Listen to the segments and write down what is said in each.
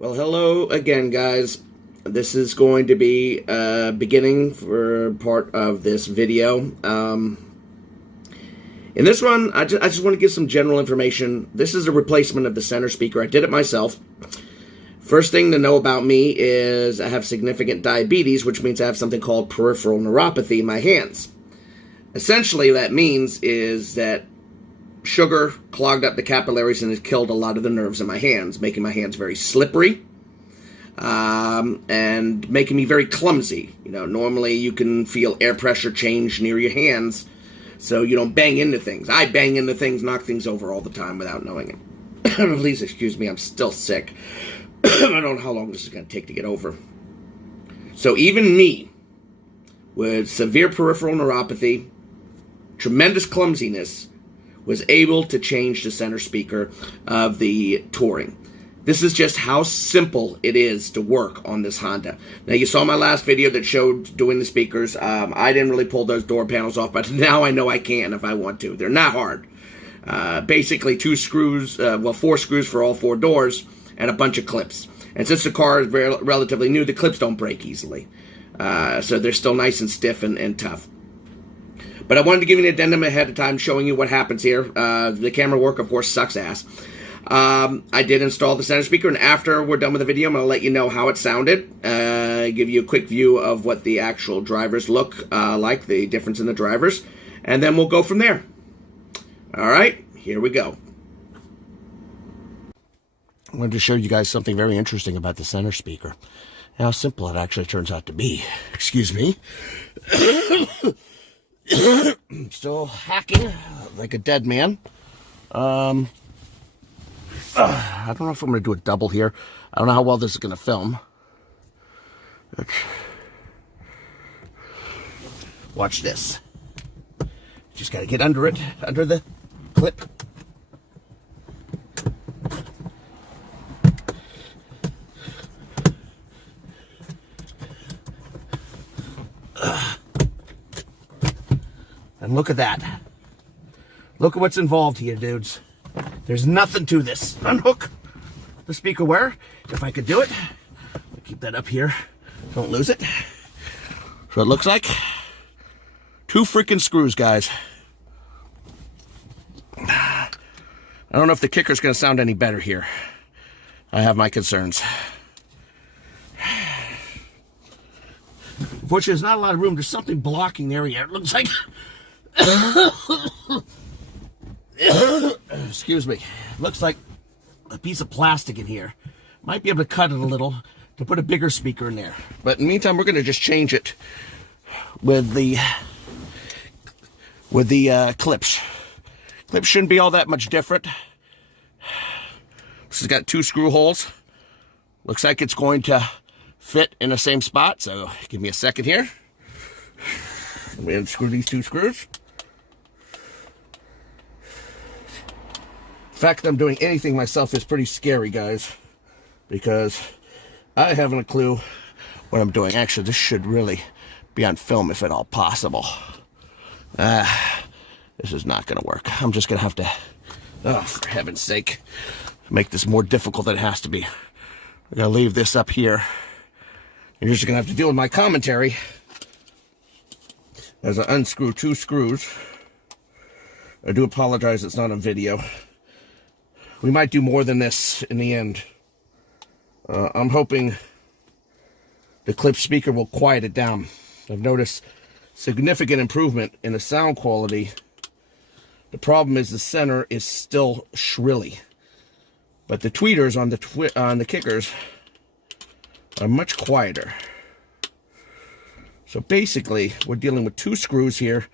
Well, hello again, guys. This is going to be beginning for part of this video. In this one, I just want to give some general information. This is a replacement of the center speaker. I did it myself. First thing to know about me is I have significant diabetes, which means I have something called peripheral neuropathy in my hands. Essentially, what that means is that sugar clogged up the capillaries and has killed a lot of the nerves in my hands, making my hands very slippery and making me very clumsy. You know, normally you can feel air pressure change near your hands, so you don't bang into things. I bang into things, knock things over all the time without knowing it. Please excuse me, I'm still sick. I don't know how long this is going to take to get over. So even me, with severe peripheral neuropathy, tremendous clumsiness, was able to change the center speaker of the Touring. This is just how simple it is to work on this Honda. Now, you saw my last video that showed doing the speakers. I didn't really pull those door panels off, but now I know I can if I want to. They're not hard. Basically, 2 screws, 4 screws for all 4 doors, and a bunch of clips. And since the car is relatively new, the clips don't break easily. So they're still nice and stiff and tough. But I wanted to give you an addendum ahead of time showing you what happens here. The camera work, of course, sucks ass. I did install the center speaker, and after we're done with the video, I'm going to let you know how it sounded. Give you a quick view of what the actual drivers look like, the difference in the drivers. And then we'll go from there. All right, here we go. I wanted to show you guys something very interesting about the center speaker. How simple it actually turns out to be. Excuse me. I'm still hacking like a dead man. I don't know if I'm going to do a double here. I don't know how well this is going to film. Watch this. Just got to get under it, under the clip. And look at that. Look at what's involved here, dudes. There's nothing to this. Unhook the speaker wire, if I could do it. I'll keep that up here. Don't lose it. So it looks like 2 freaking screws, guys. I don't know if the kicker's going to sound any better here. I have my concerns. Unfortunately, there's not a lot of room. There's something blocking the area. It looks like... Excuse me. Looks like a piece of plastic in here. Might be able to cut it a little to put a bigger speaker in there. But in the meantime, we're going to just change it with the clips. Clips shouldn't be all that much different. This has got 2 screw holes. Looks like it's going to fit in the same spot. So give me a second here. Let me unscrew these 2 screws. The fact that I'm doing anything myself is pretty scary, guys, because I haven't a clue what I'm doing. Actually, this should really be on film if at all possible. This is not going to work. I'm just going to have to, oh, for heaven's sake, make this more difficult than it has to be. We're going to leave this up here. You're just going to have to deal with my commentary as I unscrew 2 screws. I do apologize it's not on video. We might do more than this in the end. I'm hoping the clip speaker will quiet it down. I've noticed significant improvement in the sound quality. The problem is the center is still shrilly. But the tweeters on the kickers are much quieter. So basically, we're dealing with 2 screws here.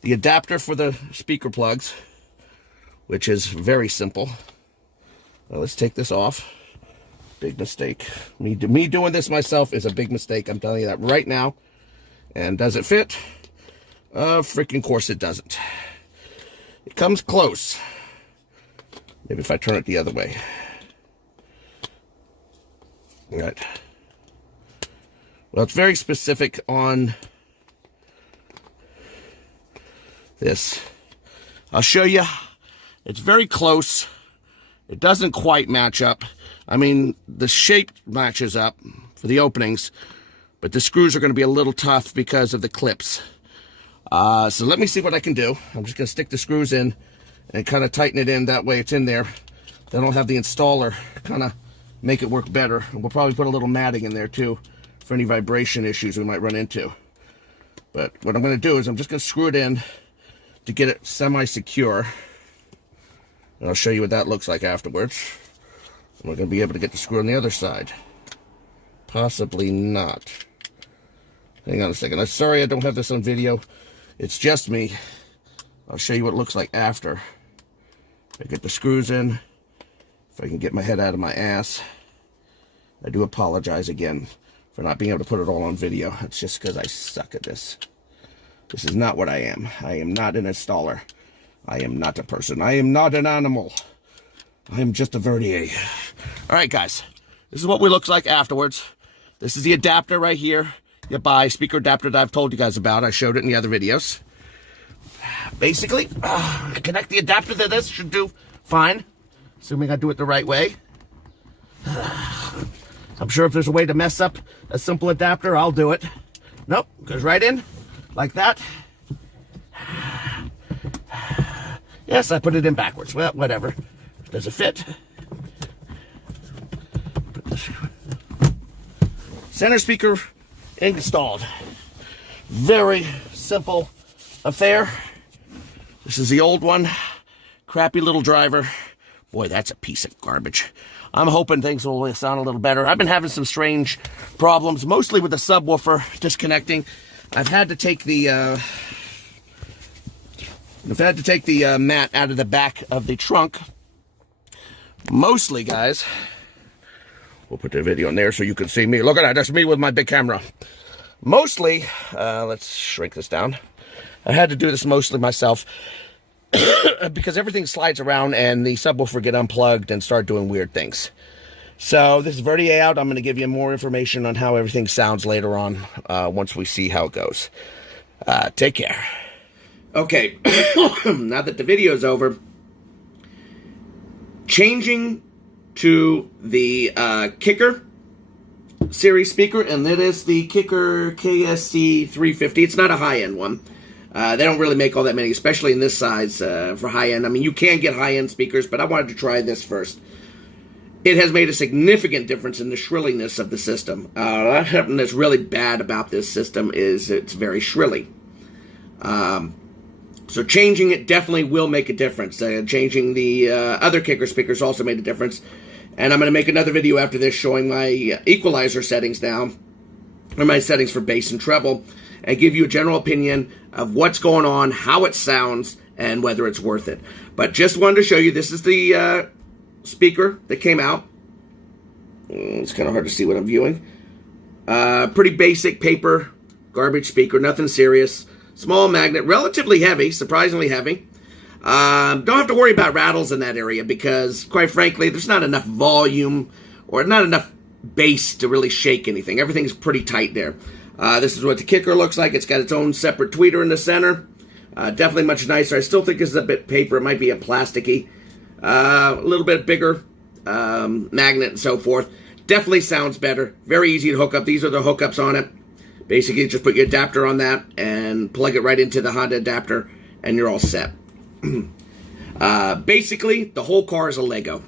The adapter for the speaker plugs, which is very simple. Well, let's take this off. Big mistake. Me doing this myself is a big mistake. I'm telling you that right now. And does it fit? Freaking course it doesn't. It comes close. Maybe if I turn it the other way. All right. Well, it's very specific on this. I'll show you. It's very close. It doesn't quite match up. I mean, the shape matches up for the openings, but the screws are going to be a little tough because of the clips. So let me see what I can do. I'm just going to stick the screws in and kind of tighten it in. That way it's in there. Then I'll have the installer kind of make it work better. And we'll probably put a little matting in there too for any vibration issues we might run into. But what I'm going to do is I'm just going to screw it in to get it semi-secure. And I'll show you what that looks like afterwards. And we're going to be able to get the screw on the other side. Possibly not. Hang on a second. I'm sorry I don't have this on video. It's just me. I'll show you what it looks like after. I get the screws in. If I can get my head out of my ass. I do apologize again for not being able to put it all on video. It's just because I suck at this. This is not what I am. I am not an installer. I am not a person. I am not an animal. I am just a vernier. Alright guys, this is what we look like afterwards. This is the adapter right here. You buy speaker adapter that I've told you guys about. I showed it in the other videos. Basically, connect the adapter to this, should do fine. Assuming I do it the right way. I'm sure if there's a way to mess up a simple adapter, I'll do it. Nope, goes right in, like that. Yes, I put it in backwards. Well, whatever. Does it fit? Center speaker installed. Very simple affair. This is the old one. Crappy little driver. Boy, that's a piece of garbage. I'm hoping things will sound a little better. I've been having some strange problems, mostly with the subwoofer disconnecting. I've had to take the mat out of the back of the trunk. Mostly, guys. We'll put the video in there so you can see me. Look at that. That's me with my big camera. Mostly, let's shrink this down. I had to do this mostly myself because everything slides around and the subwoofer get unplugged and start doing weird things. So this is Verdier out. I'm going to give you more information on how everything sounds later on once we see how it goes. Take care. Okay, now that the video is over, changing to the Kicker series speaker, and that is the Kicker KSC 350. It's not a high-end one. They don't really make all that many, especially in this size for high-end. I mean, you can get high-end speakers, but I wanted to try this first. It has made a significant difference in the shrilliness of the system. That's something that's really bad about this system is it's very shrilly. So changing it definitely will make a difference. Changing the other Kicker speakers also made a difference. And I'm going to make another video after this showing my equalizer settings now, or my settings for bass and treble, and give you a general opinion of what's going on, how it sounds, and whether it's worth it. But just wanted to show you, this is the speaker that came out. It's kind of hard to see what I'm viewing. Pretty basic paper, garbage speaker, nothing serious. Small magnet, relatively heavy, surprisingly heavy. Don't have to worry about rattles in that area because, quite frankly, there's not enough volume or not enough bass to really shake anything. Everything's pretty tight there. This is what the Kicker looks like. It's got its own separate tweeter in the center. Definitely much nicer. I still think this is a bit paper. It might be a plasticky. A little bit bigger magnet and so forth. Definitely sounds better. Very easy to hook up. These are the hookups on it. Basically, just put your adapter on that and plug it right into the Honda adapter, and you're all set. Basically, the whole car is a Lego.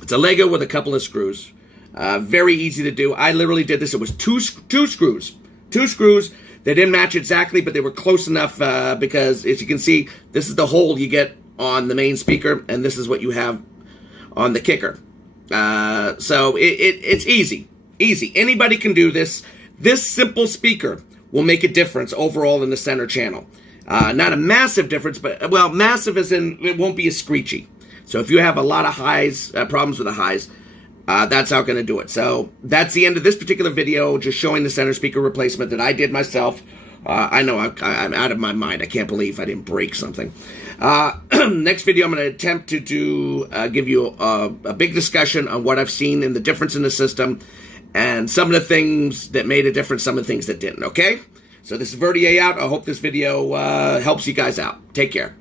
It's a Lego with a couple of screws. Very easy to do. I literally did this. It was two screws. Two screws. They didn't match exactly, but they were close enough because, as you can see, this is the hole you get on the main speaker, and this is what you have on the Kicker. So it's easy. Easy. Anybody can do this. This simple speaker will make a difference overall in the center channel. Not a massive difference, but, well, massive as in it won't be as screechy. So if you have a lot of highs, problems with the highs, that's how it's going to do it. So that's the end of this particular video, just showing the center speaker replacement that I did myself. I know I'm out of my mind. I can't believe I didn't break something. Next video, I'm going to attempt to give you a big discussion on what I've seen in the difference in the system and some of the things that made a difference, some of the things that didn't, okay? So this is Verdier out. I hope this video helps you guys out. Take care.